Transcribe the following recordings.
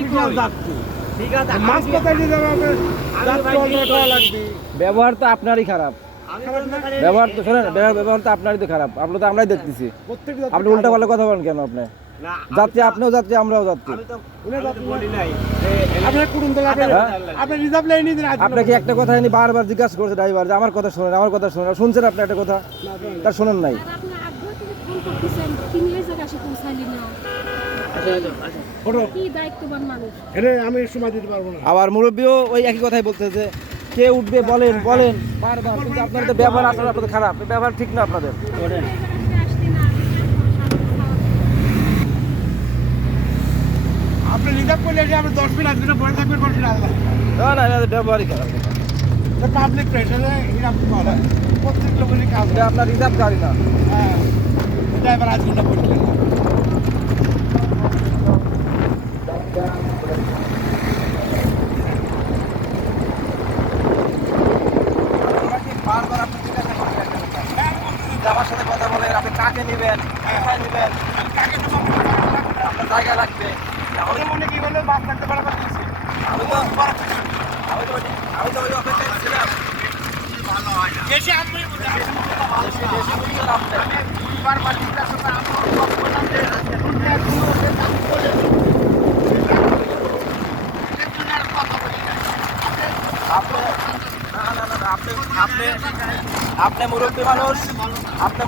Official যাত্রী। ঠিক আছে, মাছ কোথায় নিয়ে যাবে আপনার? যাত্রী অল্প টাকা লাগবে। ব্যবহার তো আপনারই খারাপ। খারাপ না? ব্যবহার তো শোনেন, ব্যবহার তো আপনারই তো খারাপ। আপনি তো আমরাই দেখতেছি। প্রত্যেকটা আপনি উল্টা পাল্টা কথা বলেন কেন? আপনি না, যাত্রী, আপনিও যাত্রী, আমরাও যাত্রী। আমি তো উনি যাত্রী বলি না। নাই আপনার কুড়ুন তোলা আপনি রিজার্ভ লাইন নিয়ে দিন। আপনাকে একটা কথা এনে বারবার জিজ্ঞাসা করছে ড্রাইভার যে আমার কথা শোনেন, আমার কথা শোনেন। শুনছেন আপনি একটা কথা? তার শোনেন নাই। আর আপনি আগ্রহ থেকে ফোন করতেছেন, তিনি এই জায়গায় এসে পৌঁছাইলেন না। কি দায়িত্ববান মানুষ। এনে আমি সময় দিতে পারবো না। আবার মুরব্বীও ওই একই কথাই বলছে যে কে উঠবে বলেন বলেন বারবার, কিন্তু আপনাদের তো ব্যবহার আসলে আপনাদের খারাপ, ব্যবহার ঠিক না আপনাদের। এই জায়গায় যদি আসতে না, আপনি রিজার্ভ করলে এসে আপনি 10 মিনিট আসবেন, বসে থাকবেন, বসে থাকবেন। না না, এনাদের ব্যবহারই খারাপ। পাবলিক প্রেশারে এরকম বলে প্রত্যেক লোকেরই কাজ। এটা আপনার রিজার্ভ গাড়ি না। হ্যাঁ, ড্রাইভার আজ ঘন্টা বসলেন না। বারবার আপনি জিজ্ঞাসা করছেন আমার সাথে কথা বলেন, আপনি কাকে নেবেন, কোথায় নেবেন, আপনার জায়গা লাগবে। আমাদের মনে কি বলে বাস থাকতে পারে না দিয়েছে। আমি তো আমি তো ওই অপেক্ষায় ছিলাম। বেশি আমি বারবার জিজ্ঞাসা করে আমি বললাম যে আপনি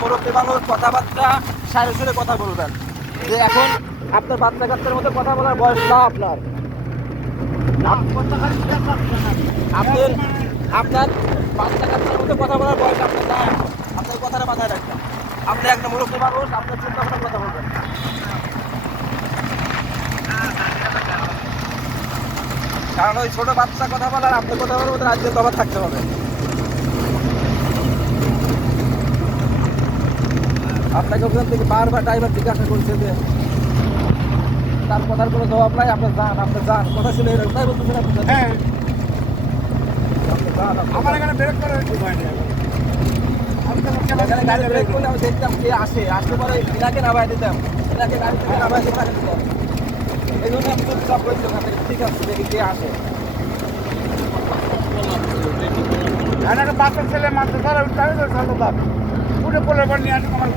মুরব্বী মানুষ, কথাবার্তা সারে সুরে কথা বলবেন। যে এখন আপনার বাচ্চা কাচ্চার মতো কথা বলার বয়স না আপনার। আপনার আপনার বাচ্চা কাচ্চার মতো কথা বলার বয়স আপনার না। আপনার কথাটা মাথায় রাখবেন। আপনি একটা মুরব্বী মানুষ, আপনার চিন্তা করে কথা বলবেন। কারণ ওই ছোট বাচ্চা কথা বলার আপনার কথা বলার মতো রাজ্যে তফাৎ থাকতে হবে। আপনাকে ওখান থেকে বারবার ড্রাইভার জিজ্ঞাসা করছে যে তার কথার কোনো জবাব নাই, আপনি যান কথা শুনে এরকম তাই বলতেছেন আপনি। হ্যাঁ, আপনি যান, আমার এখানে ব্রেক করার সময় নেই। আমি তো এখানে গাড়ি ব্রেক করলে আমি দেখতাম কে আসতে পরে এনাকে নামায় দিতাম, এনাকে গাড়ি থেকে নামায় দিয়ে তাকে দিতাম। এই জন্য আমি চুপচাপ করছি ওখান থেকে, ঠিক আছে দেখি কে আসে। একটা বাচ্চা ছেলে মাত্র ধরে উঠে পড়লে পর নিয়ে আসে আমার